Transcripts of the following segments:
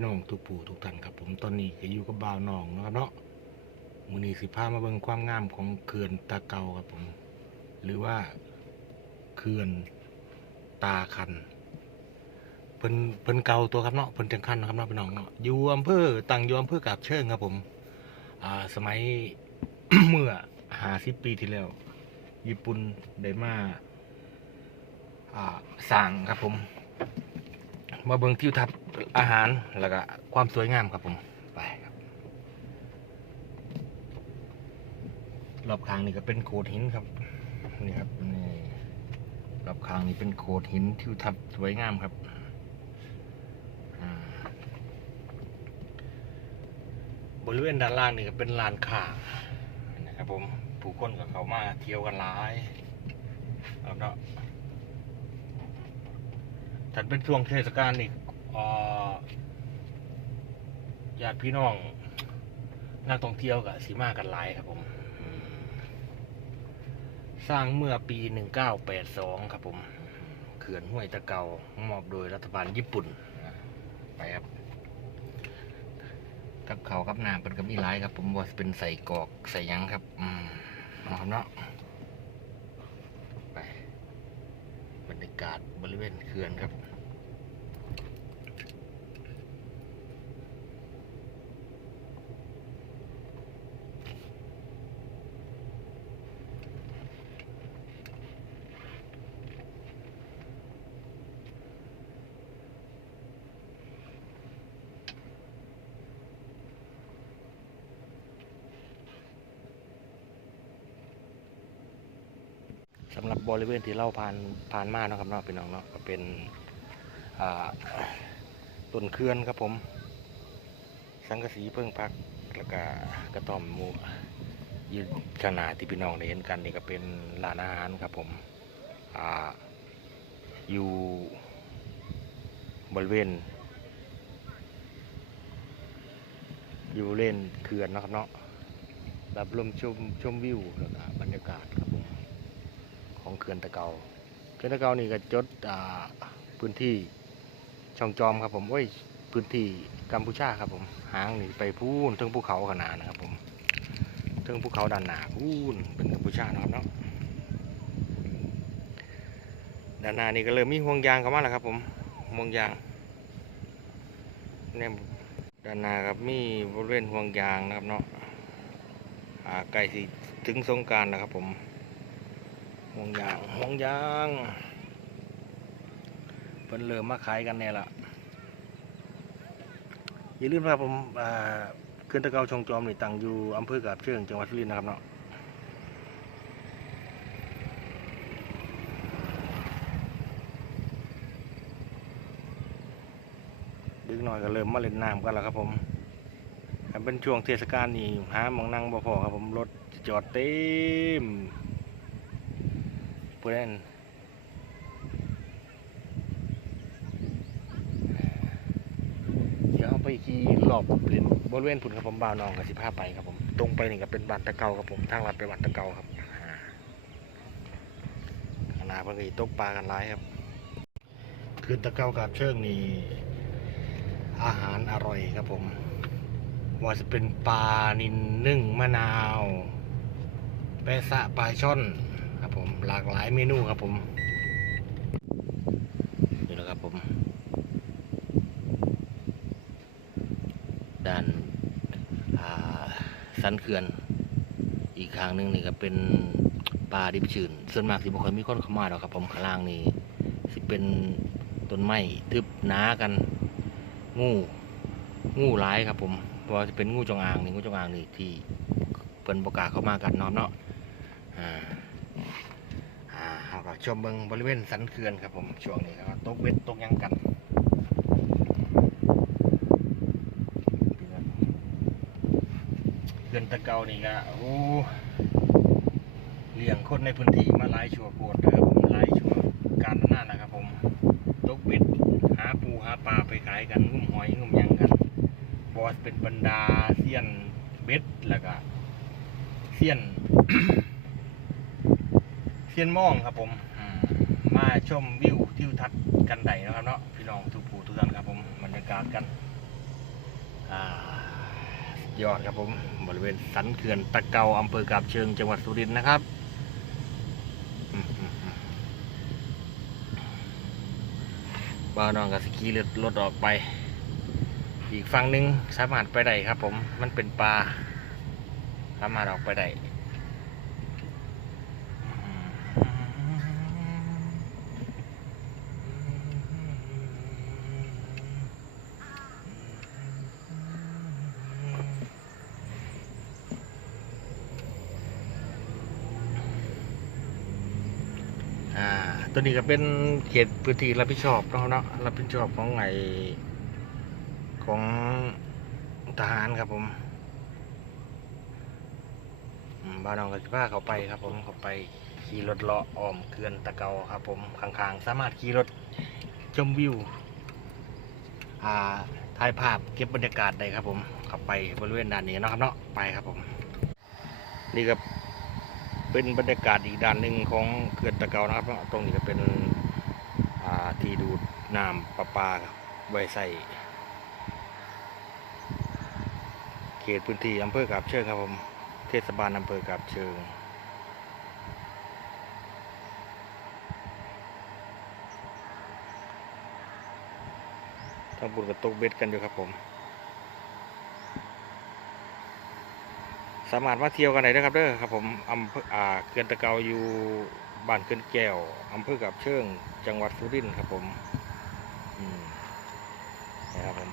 พี่น้องทุกผู้ทุกท่านครับ ผมตอนนี้ก็อยู่กับบ่าวน้องนะครับเนาะมือนี้สิพามาเบิ่งความงามของเขื่อนตาเกาครับผม หรือว่าเขื่อนตาคันเพิ่นเพิ่นเก่าตัวครับเนาะเพิ่นจังคันนะครับเนาะพี่น้องเนาะอยู่อำเภอตั้งอยู่อำเภอกาบเชิงครับผม อ่าสมัย เมื่อ50ปีที่แล้ว ญี่ปุ่นได้มาอ่าสร้างครับผม มาเบิ่งทิวทัศน์อาหารแล้วก็ความสวยงามครับผมไปครับรอบข้างนี่ก็เป็นโขดหินครับนี่ครับนี่รอบข้างนี่เป็นโขดหินทิวทัศน์สวยงามครับบริเวณด้านล่างนี่ก็เป็นลานค้านะครับผมผู้คนก็เข้ามาเที่ยวกันหลายครับเนาะ ถ้าเป็นช่วงเทศกาลนี่ญาติพี่น้องนักท่องเที่ยวกับสีมากันหลายครับผม สร้างเมื่อปี 1982 ครับผม เขื่อนห้วยตะเกามอบโดยรัฐบาลญี่ปุ่น ไปครับกับเขากับน้ำเป็นกับมีหลายครับ ผมว่าเป็นใส่กอกใส่ยังครับ อืมเอาครับเนาะ ไป บรรยากาศบริเวณเขื่อนครับ สำหรับบริเวณที่เราผ่านผ่านมาเนาะครับเนาะพี่น้องเนาะก็เป็นต้นเคลื่อนครับผม สังกะสีเพิ่งพักแล้วก็กระต่อมมูยืนขนาดที่พี่น้องได้เห็นกันนี่ก็เป็นร้านอาหารครับผมออยู่บริเวณ อยู่เล่นเขื่อนนะครับเนาะรับลมชมชมวิวแล้วก็บรรยากาศครับผม ของเขื่อนตะเกาเขื่อนตะเกานี่ก็จดพื้นที่ช่องจอมครับผมโอ้ยพื้นที่กัมพูชาครับผมหางนี่ไปพูนถึงภูเขาขนาดนะครับผมถึงภูเขาด้านหน้าพูนเป็นกัมพูชาเนาะครับเนาะด้านหน้านี่ก็เริ่มมีห่วงยางเข้ามาแล้วครับผมห่วงยางเนี่ยด้านหน้าครับมีบริเวณห่วงยางนะครับเนาะใกล้สิถึงสงการแล้วครับผม วงยางห่วงยางเพิ่นเริ่มมาขายกันแน่ละอย่าลืมนะครับผมอ่าเขื่อนตะเกาชงจอมนี่ตั้งอยู่อำเภอกาบเชิงจังหวัดสุรินทร์นะครับเนาะดึกหน่อยก็เริ่มมาเล่นน้ำกันแล้วครับผมเป็นช่วงเทศกาลนี่หามองนั่งบ่พอครับผมรถจอดเต็ม เพื่อนเดี๋ยวเอาไปขี่รอบเล่นบริเวณพุ่นครับผมบ่าวน้องกับสิพาไปครับผมตรงไปนี่ก็เป็นบ้านตะเกาครับผมทางลัดไปบ้านตะเกาครับอ่าขนาดพิ่นก็ตกปลากันหลายครับคือตะเกากับเชิงนี่อาหารอร่อยครับผมว่าจะเป็นปลานินนึ่งมะนาวแปะสะปลาช่อน ครับผมหลากหลายเมนูครับผมนี่แหละครับผม ด้านาสันเขื่อน อีกข้างหนึงนี่ก็เป็นปลาดิบชื้นส่วนมากสิบ่ค่อยมีคนเข้ามาหรอกครับ ผมข้างล่างนี่สิเป็นต้นไม้ทึบหนากัน งูงูหลายครับผมเพราะจะเป็นงูจงอางนี่งูจงอางนี่ที่เปิ้นประกล้าเข้ามากันนาะเนาะอ่า อ่าเราก็ ชมเบิงบริเวณสันเขื่อนครับผมช่วงนี้ก็ตกเบ็ดตกยังกันเขื่อนตะเกานี่ก็โอ้เลี้ยงคนในพื้นที่มาหลายชั่วโคตรนะครับผมหลายชั่วการนานะครับผมตกเบ็ดหาปูหาปลาไปขายกันงุ่มหอยงุ่มยังกัน บอสเป็นบรรดาเซียนเบ็ดแล้วก็เซียนเซียนม่องครับผม ชมวิวทิวทัศน์กันไดนะครับเนาะพี่น้องทุกผู้ทุกท่านครับผมบรรยากาศกันอยอดครับผมบริเวณสันเขื่อนตะเกาอำเภอกาบเชิงจังหวัดสุรินทร์นะครับอืมอืมอืมบ้านน้องกับสกีเลือดรถออกไป อีกฝั่งหนึ่งสามารถไปได้ครับผมมันเป็นปลาสามารถออกไปได้อ่า ตัวนี้ก็เป็นเขตพื้นที่รับผิดชอบเนาะเนาะรับผิดชอบของไงของทหารครับผมบ้านน้องก็จะพาเขาไปครับ ผมเขาไปขี่รถเลาะอ้อมเขื่อนตะเกาครับ ผมข้างๆ สามารถขี่รถชมวิวอ่าถ่ายภาพเก็บบรรยากาศได้ครับ ผมเข้าไปบริเวณด้านนี้เนาะครับเนาะไปครับผม นี่ก็ เป็นบรรยากาศอีกด้านหนึ่งของเขื่อนตะเกานะครับ ตรงนี้ก็เป็นที่ดูดน้ำประปาครับไว้ใส่เขตพื้นที่อำเภอกาบเชิงครับผมเทศบาลอำเภอกาบเชิงทางบุญกับตกเบ็ดกันอยู่ครับผม สามารถมาเที่ยวกันได้นะครับเด้อครับผมอำเภออ่าเขื่อนตะเกาอยู่บ้านเขื่อนแก้วอำเภอกับเชิงจังหวัดสุรินทร์ครับผมนะครับผม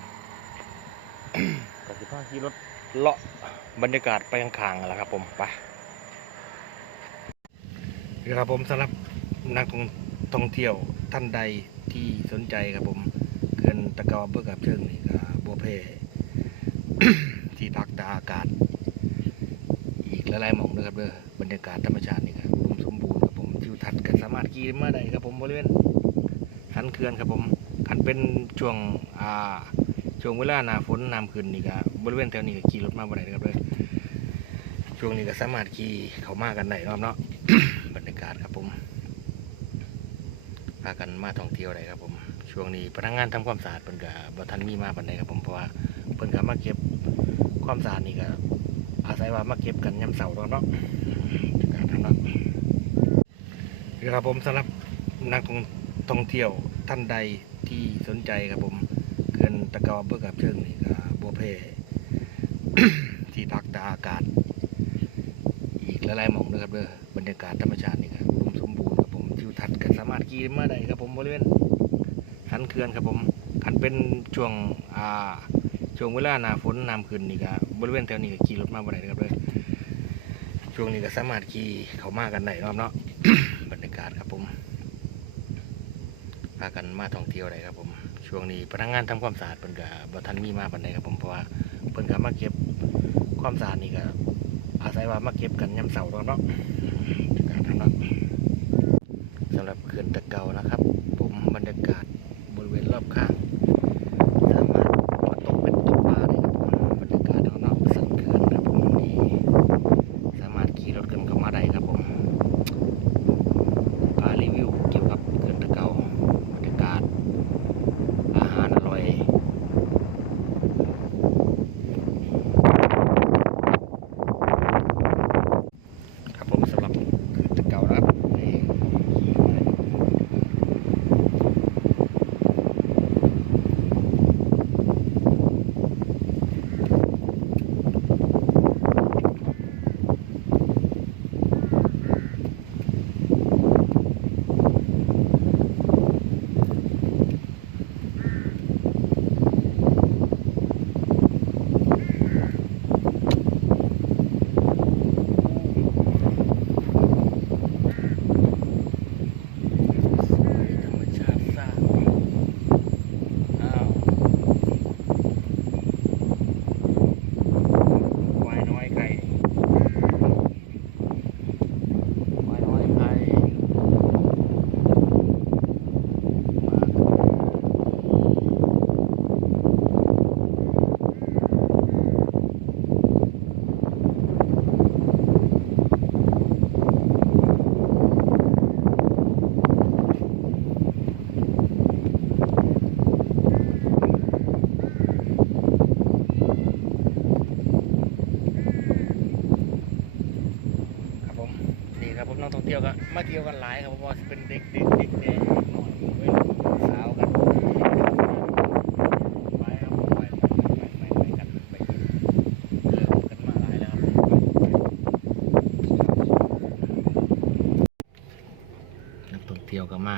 กสิภาขี่รถเลาะบรรยากาศไปข้างๆกันแหละครับผมไปครับผมสำหรับนักท่องเที่ยวท่านใดที่สนใจครับผมเขื่อนตะเกาอำเภอกับเชิงนี่ก็บัวเพที่พักตาอากาศ หลายๆหม่องนะครับเด้อบรรยากาศธรรมชาตินี่ครับอุมสมบูรณ์ครับผมทิวทัศน์ก็สามารถขี่มาได้ครับผมบริเวณสันเขื่อนครับผมคันเป็นช่วงอ่าช่วงเวลาหน้าฝนน้ำขึ้นนี่ก็บริเวณแถวนี้ก็ขี่รถมาบ่ได้นะครับเด้อช่วงนี้ก็สามารถขี่เข้ามากันได้ครับเนาะบรรยากาศครับผมพากันมาท่องเที่ยวได้ครับผมช่วงนี้พนักงานทำความสะอาดเพิ่นก็บ่ทันมีมาปานใดครับผมเพราะว่าเพิ่นก็มาเก็บความสะอาดนี่ก็ อาศัยว่ามาเก็บกันยามเสาร์เนาะการทำนะครับผมสำหรับนักท่องเที่ยวท่านใดที่สนใจครับผมเขื่อนตะกาอำเภอกับเชิงนี่ก็บัวเพที่พักตาอากาศ อีกหลายๆหม่องนะครับเด้อบรรยากาศธรรมชาตินี่ครับอุดมสมบูรณ์ครับผมทิวทัศน์ก็สามารถขี่มาได้ครับผมบริเวณสันเขื่อนครับผมคันเป็นช่วงอ่า ช่วงเวลาหน้าฝนน้ำขึ้นนี่ก็บริเวณแถวนี้ก็ขี่รถมาบ่ได้นะครับเด้อช่วงนี้ก็สามารถขี่เข้ามากันได้เนรับเนาะบรรยากาศครับผมพากันมาท่องเที่ยวได้ครับผม ช่วงนี้พนักงานทำความสะอาดเพิ่นก็บ่ทันมีมาปานใดครับผมเพราะว่าเพิ่นก็มาเก็บความสะอาดนี่ก็อาศัยว่ามาเก็บกันยามเสาร์เนาะการทำเนาะสำหรับเขื่อนตะเกานะครับ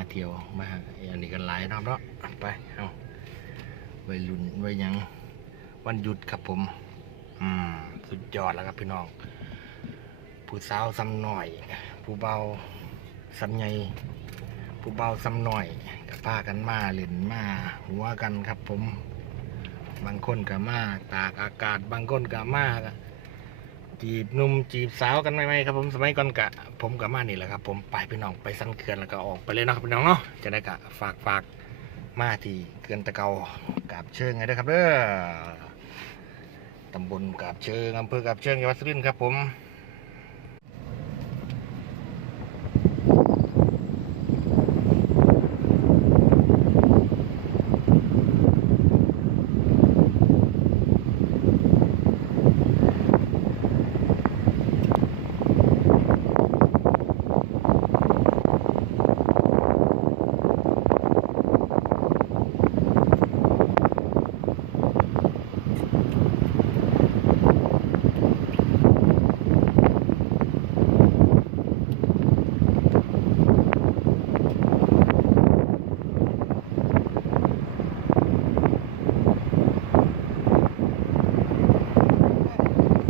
เที่ยวมาอันนี้กันหลายรับเนาะไปเอาวัยรุ่นวัยหยังวันหยุดครับผม อืมสุดยอดแล้วครับพี่น้อง ผู้สาวซ้ำหน่อย ผู้เบาซ้ำใหญ่ผู้เบาซ้ำหน่อยก็พากันมาเล่นมาหัวกันครับผม บางคนก็มาตากอากาศบางคนก็มาก จีบหนุ่มจีบสาวกันไหมๆครับผมสมัยก่อนกะผมกับมานี่แหละครับผมไปพี่น้องไปสันเขื่อนแล้วก็ออกไปเลยนะครับพี่น้องเนาะจะได้กะฝากฝากมาที่เขื่อนตะเกากาบเชิงไงเด้ครับเด้อตำบลกาบเชิงอำเภอกาบเชิงจังหวัดสุรินทร์ครับผม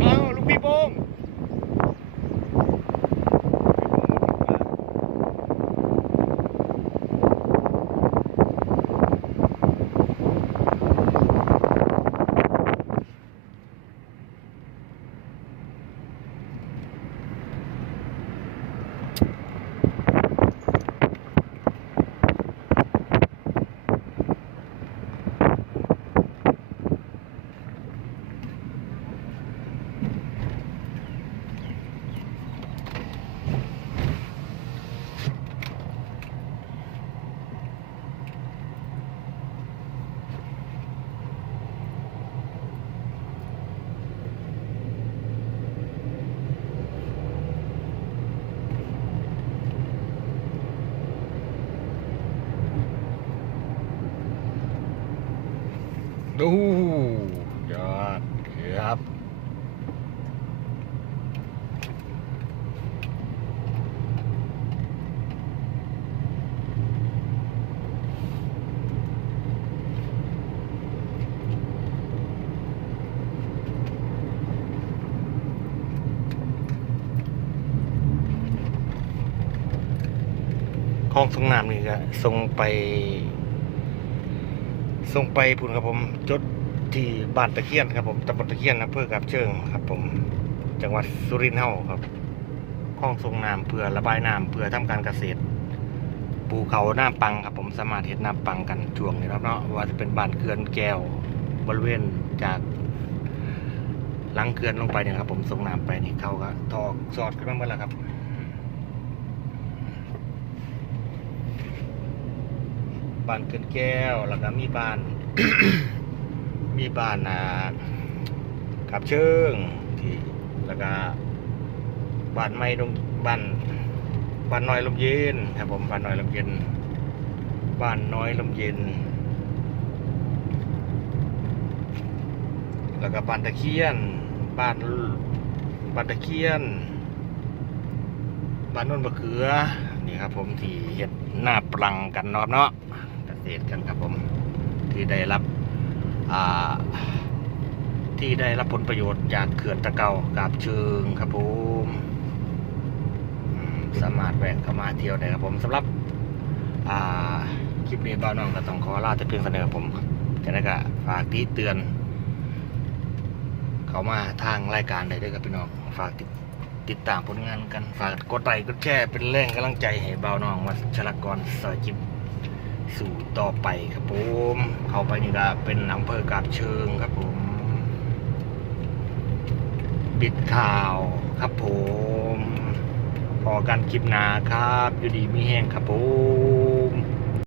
เอาลูกพี่โป้ง ดูยอดครับห้องส่งน้ำนี่ก็ส่งไป ส่งไปพุ่นครับผมจดที่บ้านตะเคียนครับผมตำบลตะเคียนอำเภอกับเชิงครับ ผมจังหวัดสุรินทร์เฮาครับคลองส่งน้ำเพื่อระบายน้ำเพื่อทำการเกษตรปูเขาหน้ำปังครับผมสามารถเห็นน้ำปังกันช่วงนี้ครับเนาะว่าจะเป็นบ้านเขื่อนแก้วบริเวณจากหลังเขื่อนลงไปเนี่ยครับผมส่งน้ำไปนี่เขาก็ทอกสอดขึ้นมาเมื่อแล้วครับ บ้านเกินแก้ว แล้วก็มีบ้าน มีบ้านอ่ากับเชิงที่แล้วก็บ้านไม้ลมบ้านบ้านน้อยลมเย็นครับผมบ้านน้อยลมเย็น บ้านน้อยลมเย็น แล้วก็บ้านตะเคียน บ้านบ้านตะเคียน บ้านโนนมะเขือนี่ครับผมที่เห็ดหน้าปลังกันนาะครับเนาะ ษตรกันครับผมที่ได้รับที่ได้รับผลประโยชน์จากเขื่อนตะเกากาบเชิงครับผมอืมสามารถแวะเข้ามาเที่ยวได้ครับผมสำหรับคลิปนี้บ้านน้องก็ต้องขอลาแต่เพียงเสนอผมจะได้ก็ฝากที่เตือน เขามาทางรายการได้ด้วยครับพี่น้องฝากติดติดตามผลงานกันฝากกดไลค์กดแชร์เป็นแรงกำลังใจให้เบาน้องวัชรกรสอยจิบ สู่ต่อไปครับผมเข้าไปนี่ละเป็นอำเภอกาบเชิงครับผมปิดข่าวครับผมพอกันคลิปหนาครับ อยู่ดีมีแห้งครับผม